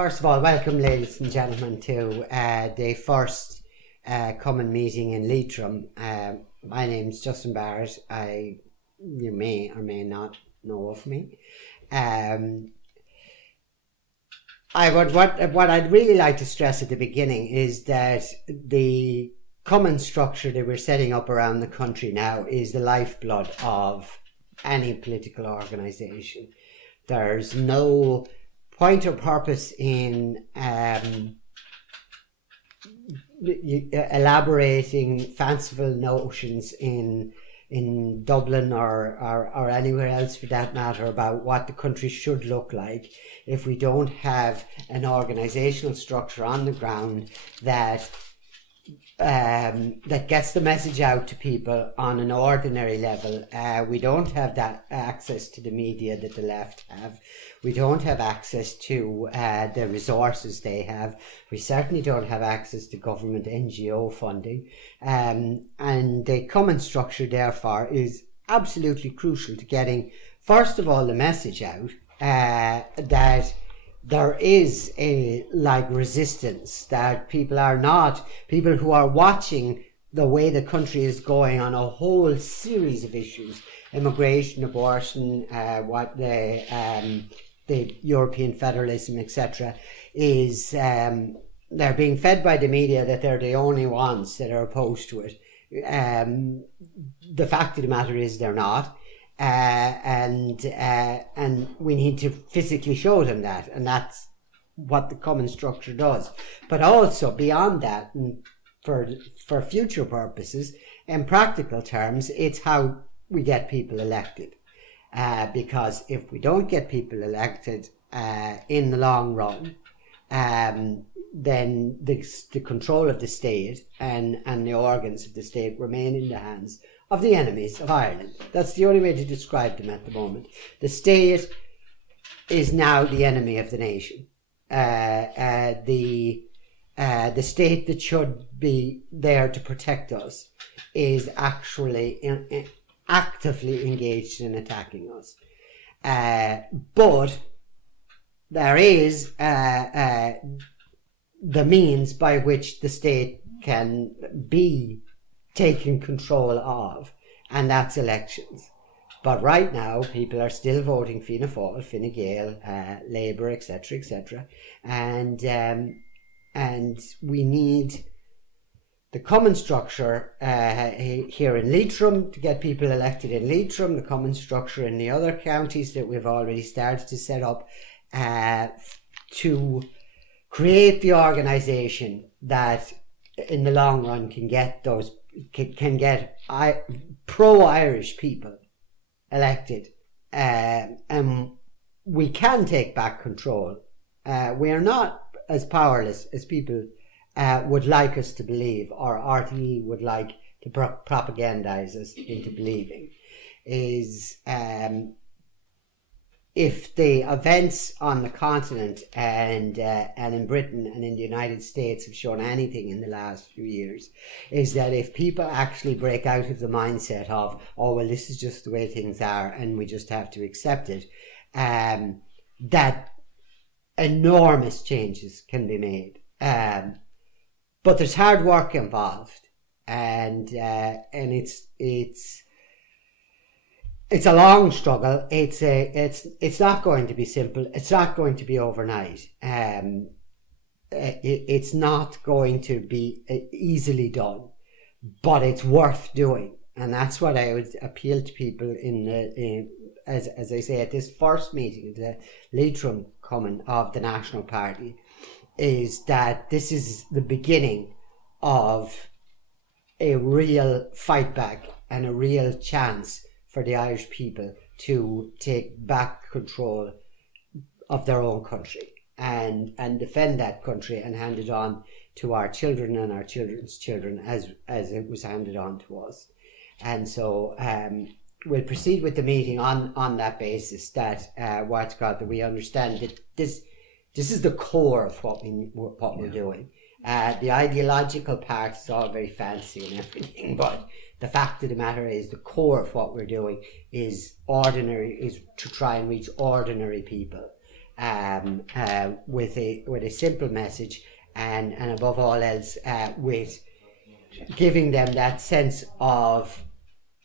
First of all, welcome, ladies and gentlemen, to the first Cumann meeting in Leitrim. My name's Justin Barrett. You may or may not know of me. What I'd really like to stress at the beginning is that the Cumann structure that we're setting up around the country now is the lifeblood of any political organisation. There's no point or purpose in elaborating fanciful notions in Dublin or anywhere else for that matter about what the country should look like if we don't have an organisational structure on the ground that gets the message out to people on an ordinary level. We don't have that access to the media that the left have. We don't have access to the resources they have. We certainly don't have access to government NGO funding. And the Cumann structure, therefore, is absolutely crucial to getting, first of all, the message out that there is a resistance, that people who are watching the way the country is going on a whole series of issues, immigration, abortion, the European federalism, etc., is they're being fed by the media that they're the only ones that are opposed to it. The fact of the matter is they're not. And we need to physically show them that, and that's what the Cumann structure does. But also beyond that, and for future purposes, in practical terms, it's how we get people elected. Because if we don't get people elected in the long run, then the control of the state and the organs of the state remain in the hands of the enemies of Ireland. That's the only way to describe them at the moment. The state is now the enemy of the nation. The state that should be there to protect us is actually actively engaged in attacking us. But there is the means by which the state can be taken control of, and that's elections. But right now people are still voting Fianna Fáil, Fine Gael, Labour, etc., etc., and we need the Cumann structure here in Leitrim to get people elected in Leitrim, the Cumann structure in the other counties that we've already started to set up to create the organisation that in the long run can get pro-Irish people elected, and we can take back control. We are not as powerless as people would like us to believe, or RTE would like to propagandise us into believing. If the events on the continent and in Britain and in the United States have shown anything in the last few years, is that if people actually break out of the mindset of, oh well, this is just the way things are and we just have to accept it, that enormous changes can be made. But there's hard work involved, and it's a long struggle. It's not going to be simple. It's not going to be overnight. It's not going to be easily done, but it's worth doing, and that's what I would appeal to people as I say at this first meeting, the Leitrim Cumann of the National Party, is that this is the beginning of a real fight back and a real chance for the Irish people to take back control of their own country and defend that country and hand it on to our children and our children's children as it was handed on to us. And so we'll proceed with the meeting on that basis, that that we understand that this is the core of what we're doing. The ideological part is all very fancy and everything, but the fact of the matter is the core of what we're doing is to try and reach ordinary people with a simple message, and above all else, with giving them that sense of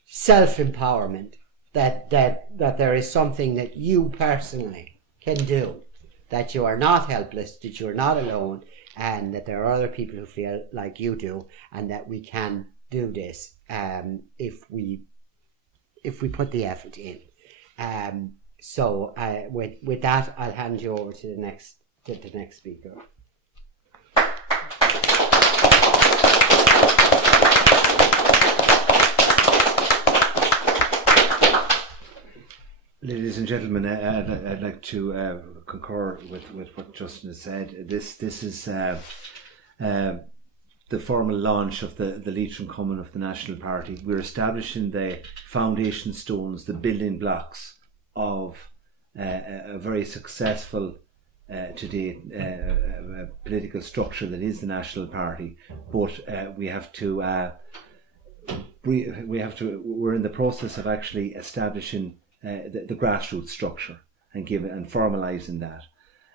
self-empowerment, that there is something that you personally can do, that you are not helpless, that you are not alone, and that there are other people who feel like you do, and that we can do this if we put the effort in. So with that, I'll hand you over to the next speaker. Ladies and gentlemen, I'd like to concur with what Justin has said. This is the formal launch of the Leitrim Cumann of the National Party. We're establishing the foundation stones, the building blocks of a very successful today political structure that is the National Party. But we're in the process of actually establishing the grassroots structure and formalising that,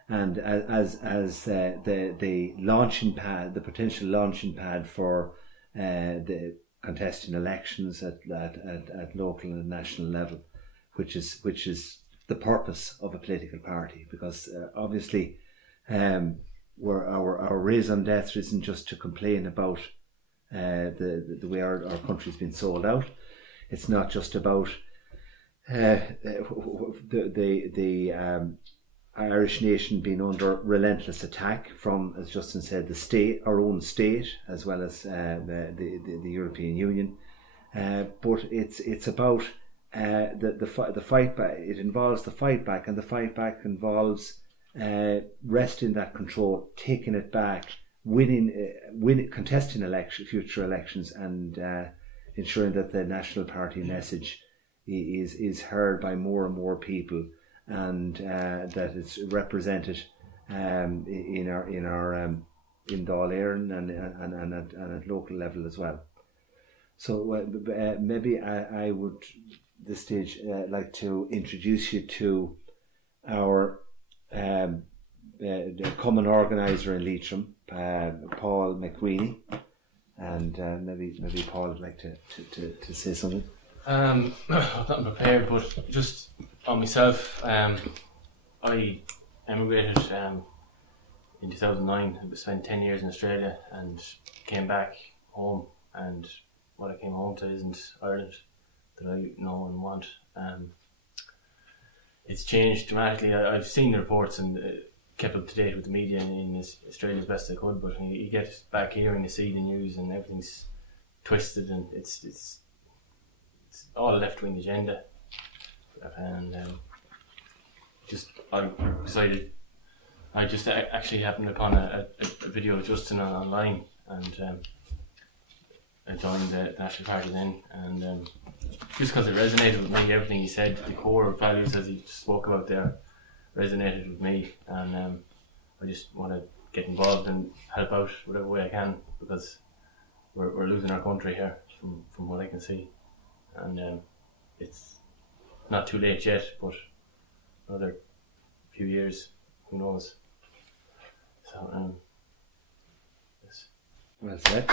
and as the launching pad, the potential launching pad for the contesting elections at local and national level, which is the purpose of a political party, because obviously our raison d'etre isn't just to complain about the way our country's been sold out. It's not just about the Irish nation being under relentless attack from, as Justin said, the state, our own state, as well as the European Union. But it's about the fight back. It involves the fight back, and the fight back involves wresting that control, taking it back, winning, contesting future elections, and ensuring that the National Party message is heard by more and more people, and that it's represented in Dáil Éireann and at local level as well. So maybe I would this stage like to introduce you to our common organiser in Leitrim, Paul McWeeny, and maybe Paul would like to say something. I'm not prepared, but just on myself, I emigrated in 2009. I spent 10 years in Australia and came back home, and what I came home to isn't Ireland that I know and want. It's changed dramatically. I've seen the reports and kept up to date with the media in Australia as best I could, but when you get back here and you see the news and everything's twisted, and it's all a left-wing agenda, and I decided, I just actually happened upon a video of Justin online, and I joined the National Party then, and just because it resonated with me, everything he said, the core values as he spoke about there resonated with me, and I just want to get involved and help out whatever way I can, because we're losing our country here from what I can see. And it's not too late yet, but another few years, who knows. So, yes. Well said.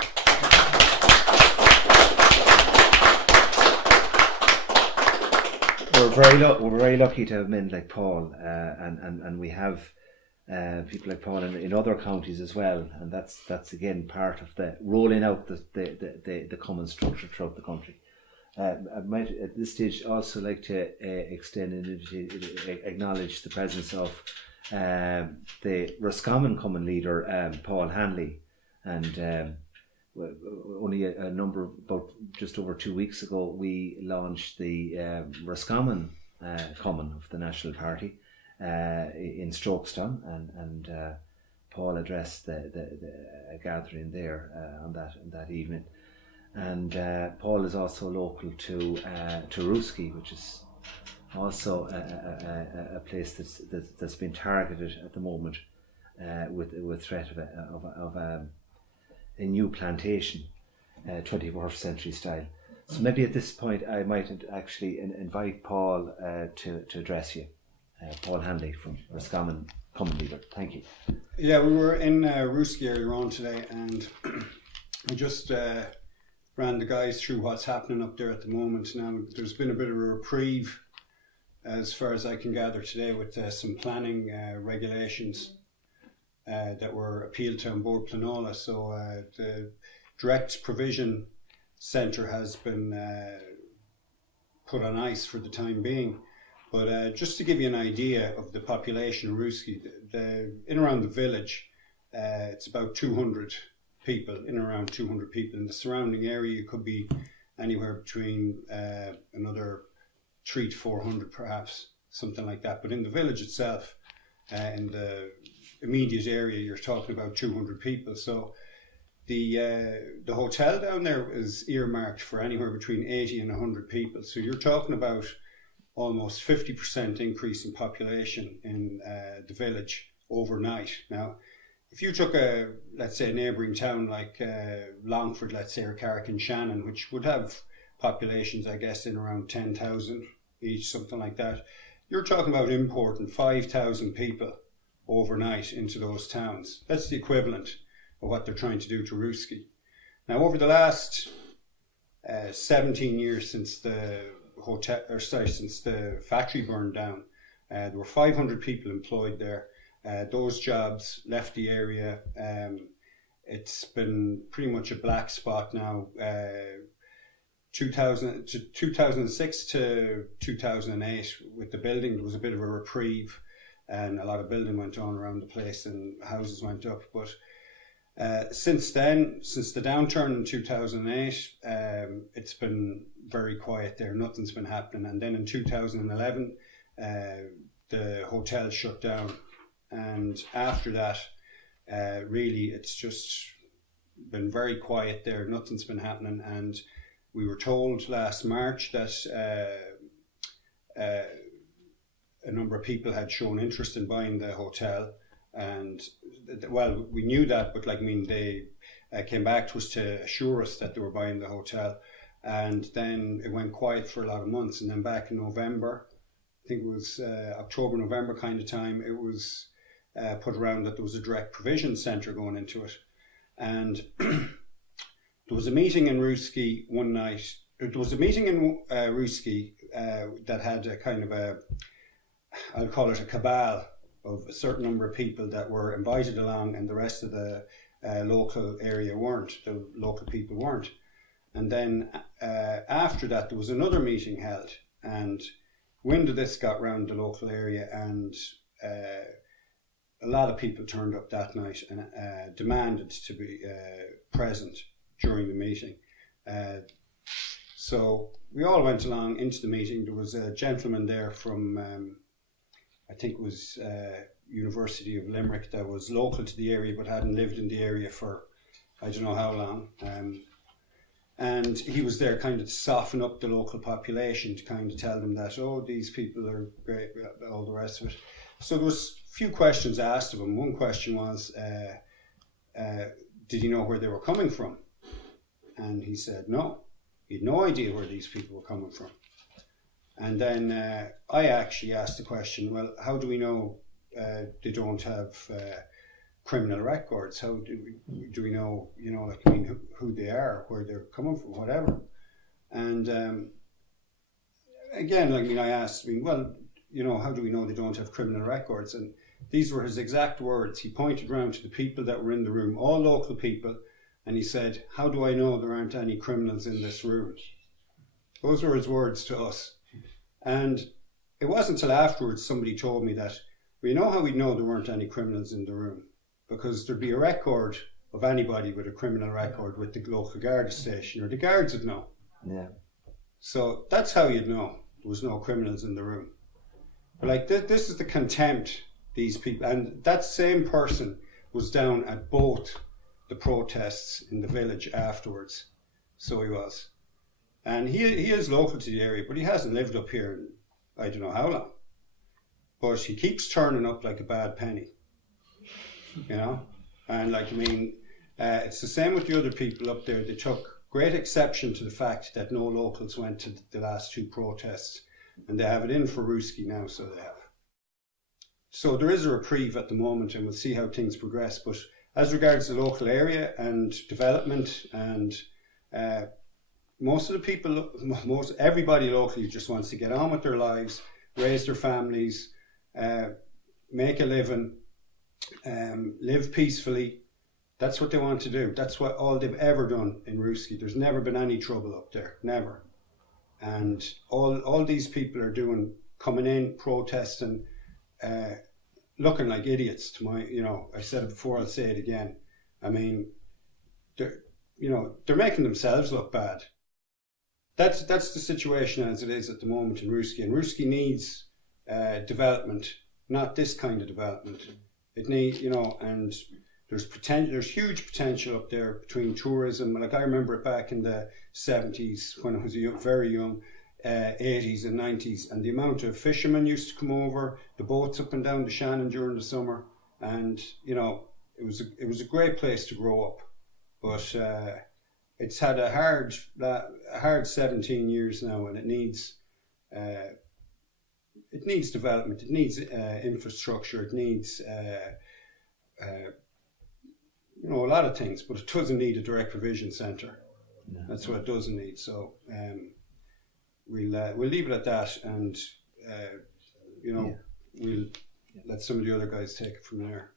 We're very lucky to have men like Paul, and we have people like Paul in other counties as well, and that's again part of the rolling out the common structure throughout the country. I might at this stage also like to extend and acknowledge the presence of the Roscommon Common leader, Paul Hanley, and only about just over 2 weeks ago we launched the Roscommon Common of the National Party in Strokestown, and Paul addressed the gathering there on that evening. And Paul is also local to Ruski, which is also a place that's been targeted at the moment with threat of a new plantation, 21st century style. So maybe at this point I might actually invite Paul to address you, Paul Hanley from Roscommon, Cumann leader. Thank you. Yeah, we were in Rooski earlier on today, and we just ran the guys through what's happening up there at the moment. Now, there's been a bit of a reprieve, as far as I can gather today, with some planning regulations that were appealed to on board Planola. So the direct provision centre has been put on ice for the time being. But just to give you an idea of the population of Rooski, in around the village, it's about 200 people, in around 200 people. In the surrounding area, it could be anywhere between another 300 to 400 perhaps, something like that. But in the village itself, in the immediate area, you're talking about 200 people. So the hotel down there is earmarked for anywhere between 80 and 100 people. So you're talking about almost 50% increase in population in the village overnight. Now, if you took let's say a neighbouring town like Longford, let's say, or Carrick-on-Shannon, which would have populations, I guess, in around 10,000 each, something like that, you're talking about importing 5,000 people overnight into those towns. That's the equivalent of what they're trying to do to Rooski. Now, over the last 17 years since the since the factory burned down, there were 500 people employed there. Those jobs left the area. It's been pretty much a black spot now. 2006 to 2008, with the building, there was a bit of a reprieve, and a lot of building went on around the place, and houses went up. But since then, since the downturn in 2008, it's been very quiet there. Nothing's been happening. And then in 2011, the hotel shut down. And after that, really, it's just been very quiet there. Nothing's been happening. And we were told last March that a number of people had shown interest in buying the hotel. And, well, we knew that, but they came back to us to assure us that they were buying the hotel. And then it went quiet for a lot of months. And then back in November, I think it was October, November kind of time, it was put around that there was a direct provision centre going into it. And there was a meeting in Rooski one night. There was a meeting in Rooski that had a kind of I'll call it a cabal of a certain number of people that were invited along, and the rest of the local area weren't. The local people weren't. And then after that, there was another meeting held, and wind of this got round the local area, and a lot of people turned up that night and demanded to be present during the meeting. So we all went along into the meeting. There was a gentleman there from, I think it was University of Limerick, that was local to the area but hadn't lived in the area for I don't know how long. And he was there kind of to soften up the local population, to kind of tell them that, oh, these people are great, all the rest of it. So there was a few questions asked of him. One question was, did he know where they were coming from? And he said no, he had no idea where these people were coming from. And then I actually asked the question, well, how do we know they don't have criminal records? How do we know, who they are, where they're coming from, whatever? And again, I asked, well, how do we know they don't have criminal records? And these were his exact words. He pointed round to the people that were in the room, all local people, and he said, how do I know there aren't any criminals in this room? Those were his words to us. And it wasn't until afterwards somebody told me that, well, you know how we'd know there weren't any criminals in the room? Because there'd be a record of anybody with a criminal record with the local guard station, or the guards would know. Yeah. So that's how you'd know there was no criminals in the room. But this is the contempt these people, and that same person was down at both the protests in the village afterwards. So he was. And he is local to the area, but he hasn't lived up here in I don't know how long. But he keeps turning up like a bad penny. And it's the same with the other people up there. They took great exception to the fact that no locals went to the last two protests, and they have it in for Rooski now, so they have. so there is a reprieve at the moment, and we'll see how things progress. But as regards the local area and development, and most of the people, everybody locally just wants to get on with their lives, raise their families, make a living, live peacefully. That's what they want to do. That's what all they've ever done in Ruski. There's never been any trouble up there, never. And all these people are coming in, protesting, looking like idiots to my, I said it before, I'll say it again. I mean, they're making themselves look bad. That's the situation as it is at the moment in Ruski. And Ruski needs development, not this kind of development. It needs, and there's huge potential up there between tourism. Like, I remember it back in the 70s when I was very young, 80s and 90s, and the amount of fishermen used to come over, the boats up and down the Shannon during the summer, and it was a great place to grow up. But it's had a hard 17 years now, and it needs development. It needs infrastructure. It needs a lot of things, but it doesn't need a direct provision centre. No. That's what it doesn't need. So we'll leave it at that, and we'll let some of the other guys take it from there.